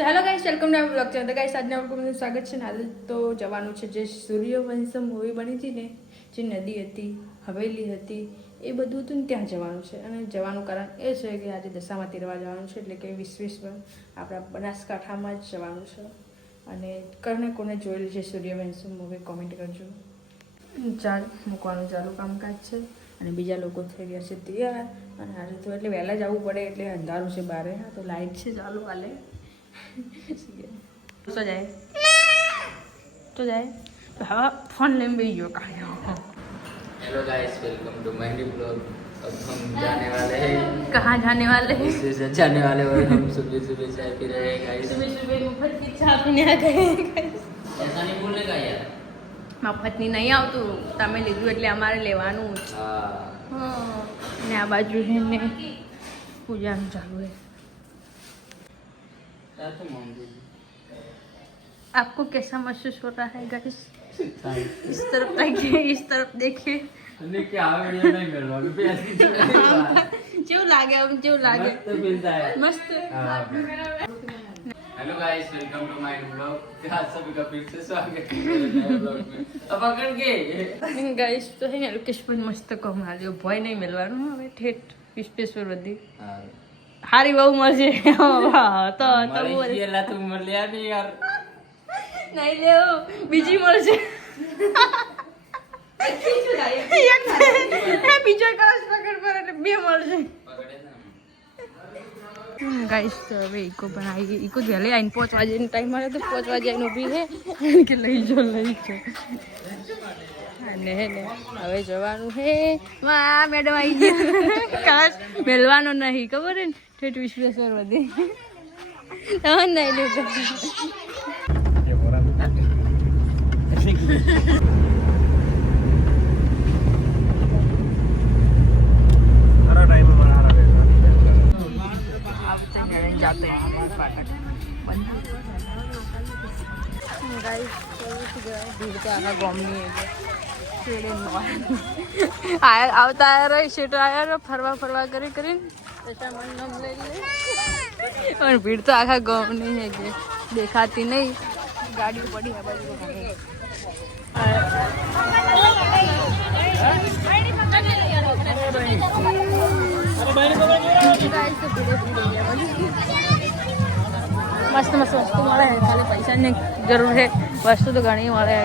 તો hello guys, welcome to blog channel તો guys, આજના આપણું સ્વાગત છે હાલ તો જવાનું છે જે સૂર્યવંશમ મૂવી બની હતી ને, જે નદી હતી, હવેલી હતી, એ બધું હતું ને ત્યાં જવાનું છે. અને જવાનું કારણ એ છે કે આજે દશામાં તીરવા જવાનું છે, એટલે કે વિશ્વેશ્વર આપણા બનાસકાંઠામાં જ જવાનું છે. અને કોને કોને જોયેલું છે સૂર્યવંશમ મૂવી કોમેન્ટ કરજો. ચાલ, મૂકવાનું ચાલુ કામકાજ છે. અને બીજા લોકો થઈ ગયા છે તૈયાર. અને આજે તો એટલે વહેલા જવું પડે, એટલે અંધારું છે બારે. તો લાઈટ છે ચાલુ હાલે. શું જાય શું જાય હવે ફોન લઈને अब हम जाने वाले हैं कहाँ जाने वाले हैं इससे से जाने वाले और हम सुबह सुबह चाय पी रहे हैं गाइस सुबह सुबह मुफ्त की चाय पीने आ गए ऐसा नहीं बोलने का यार મફતની નહીં આવતું તમે લીધું એટલે અમારે લેવાનું જ ને આ બાજુ એમને પૂજાનું ચાલુ હોય आपको कैसा महसूस हो रहा है गाइस इस तरफ देखिए इस तरफ देखिए नहीं क्या वीडियो नहीं मिल रहा अभी ऐसी જેવું લાગે આમ જેવું લાગે मस्त मिलता है મસ્ત hello guys welcome to my new blog आज सभी का फिर से स्वागत है मेरे नए ब्लॉग में अब पकड़ के ગાઈસ તો હે ને લુકેશભાઈ મસ્ત કમાલ્યો ભય નહીં મેળવાનું હવે ઠેઠ વિશ્વેશ્વર બધી हाँ હારી બહુ મળશે તો તો બોલ. તું મળ્યા ને યાર. નહીં લેવું બીજી મળશે બીજો બે મળશે ગાઈસ તો હવે ઈકો પણ આવી ગઈ આવીને પાંચ વાગે ટાઈમ મળે તો પહોંચવા જાય આવીને ઊભી છે કે લઈ જો લઈ જો અને ને, હવે જવાનું હે. માં મેડમ આવી ગયા. કાશ મેળવાનો નહીં, ખબર હે ને? ઠેઠ વિશ્વેશ્વર વધે. તમે નહીં લેજો जाते આવતા રહી શેટો આવ્યા ફરવા ફરવા કરી લે પણ ભીડ તો આખા ગામની હે કે દેખાતી નહીં. ગાડી પડી, આ મસ્ત મસ્ત વસ્તુ મળે ખાલી પૈસાની જરૂર છે. વસ્તુ તો ઘણી મળે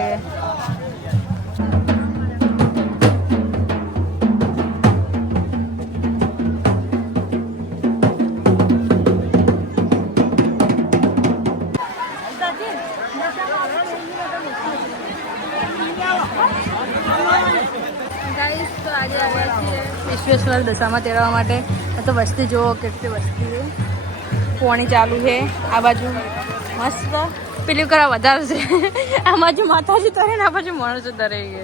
ગાઈસ વિશ્વેશ્વર દશામાં તેરવા માટે. તો વસ્તી જુઓ કેટલી વસ્તી છે. પોણી ચાલુ છે. આ બાજુ મસ્ત. પેલી કરા વધારે છે. આ બાજુ માતાજી તરે ને આ બાજુ માણસો તરે છે.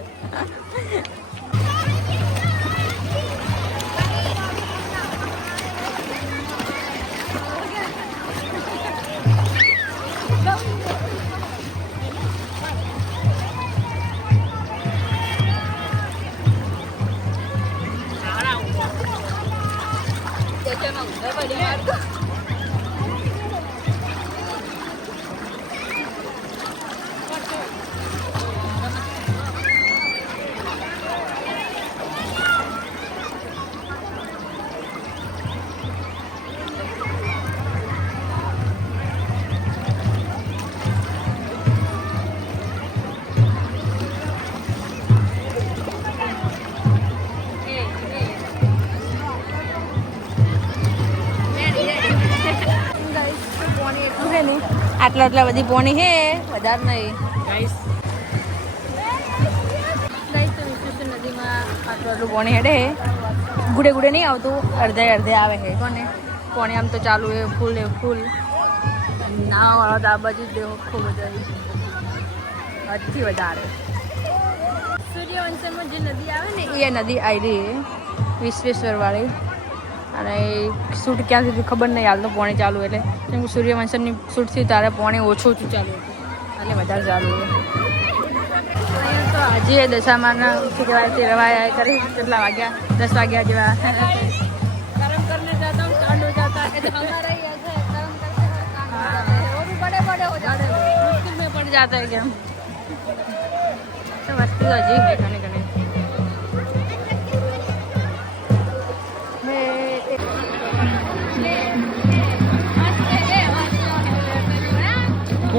આટલા આટલા બધી પોણી હે વધારે નહીં. ગાઈસ ગાઈસ તો નદીમાં આટલું આટલું પોણી હેડે ગુડે ગુડે નહીં આવતું અડધે અડધે આવે છે કોને પોણી આમ તો ચાલુ છે ફૂલ એ ફૂલ. ના વાળો તો આ બાજુ દેવો ખૂબ વધારે હદથી વધારે. સૂર્યવંશમાં જે નદી આવે ને એ નદી આવી રહી વિશ્વેશ્વર વાળી અને શૂટ ક્યાં સુધી ખબર નહીં હાલ તો પોણી ચાલુ એટલે કેમ કે સૂર્યવંશનની શૂટથી તારે પોણી ઓછું ઓછું ચાલુ હતું એટલે વધારે ચાલુ છે અહીંયા તો આજે દશામાના શું કહેવાય તે રવાયા કરી કેટલા વાગ્યા દસ વાગ્યા જેવા કરમ કરને જાતા હું ચાંદ હો જાતા है तो हमारा ही ऐसा है कर्म करते हैं काम हो जाता है वो भी जाते हैं क्या तो वस्तु अजीब है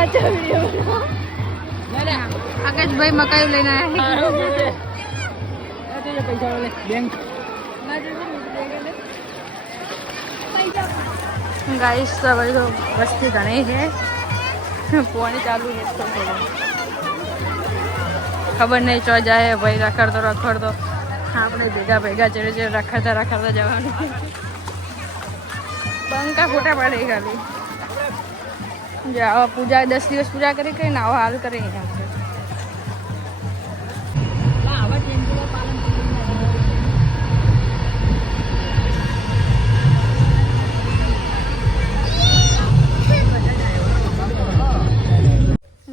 સાચો વીડિયો આકાશભાઈ મકાઈ લઈને આવ્યા પૈસા બેંક. તો ભાઈ વસ્તી ઘણી છે. પોણી ચાલુ છે ખબર નહીં ચો જાય ભાઈ રખડતો રખડતો. આપણે ભેગા ભેગા ચડે છે રખડતા રખડતા જવાનું. બંકા ફોટા પડે ખાલી. આવા પૂજા, દસ દિવસ પૂજા કરી કરીને આવા, હાલ કરી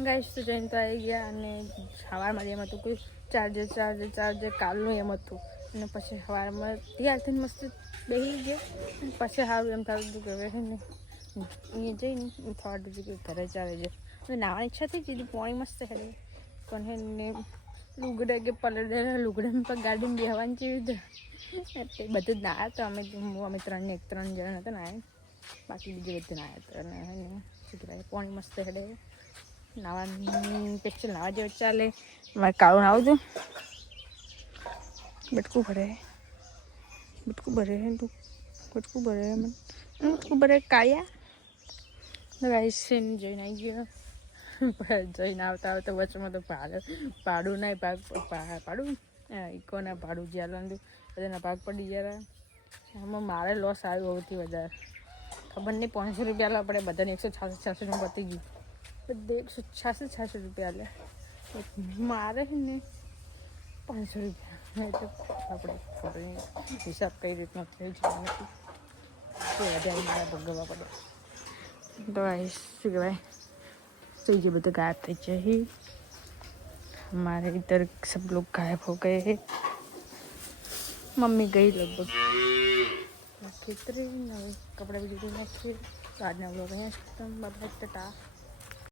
ગાઈસ, તો જઈને તો આવી ગયા અને સવારમાં એમ હતું કોઈ ચાર્જર ચાર્જર ચાર્જર, કાલનું એમ હતું. અને પછી સવારમાં તૈયાર થઈને મસ્ત બેસી ગયા. પછી સારું એમ થતું હતું કે અહીંયા જઈને થવાતું હતું કે ઘરે આવે છે નાવાની ઈચ્છા થઈ ગઈ પાણી મસ્ત હેડે પણ હે ને લુગડા કે પલડે લુગડામાં પણ ગાડીમાં બેહવાની જેવી રીતે બધું જ નાયા તો અમે અમે ત્રણ ને એક ત્રણ જણા હતા નાય બાકી બીજું બધું નાયા હતા અને શું કહેવાય પાણી મસ્ત હેડે નાવાની પેસ્ટલ નાવા જેવું ચાલે મારે કાળું નાવું હતું બટકું ભરે બટકું ભરે બટકું ભરે બટકું ભરે કાળિયા ગાઈસ જઈને આવી ગયો જઈને આવતા આવતા વચમાં તો ભાડું ભાડું નહીં ભા- ભાડું ઇકોના ભાડું જ્યાં આલવાનું બધાના ભાગ પડી ગયા આમાં મારે લોસ આવ્યો સૌથી વધારે ખબર નહીં પાંચસો રૂપિયા લે આપણે બધાને એકસો છાસઠ છાસઠમાં પતી ગયું બધે એકસો છાસઠ છાસઠ રૂપિયા લે મારે ને પાંચસો રૂપિયા એટલે આપણે હિસાબ કઈ રીતનો થયો છે વધારે મારે ભોગવવા પડે તો આ શું કહેવાય तो ये બધું ગાયબ થઈ જાય हमारे इधर सब लोग गायब हो गए हैं मम्मी गई लगभग ખેતરે કપડા બીજું નાખીએ તો આજના બ્લોગ અહીંયા ખતમ બધા ટાટા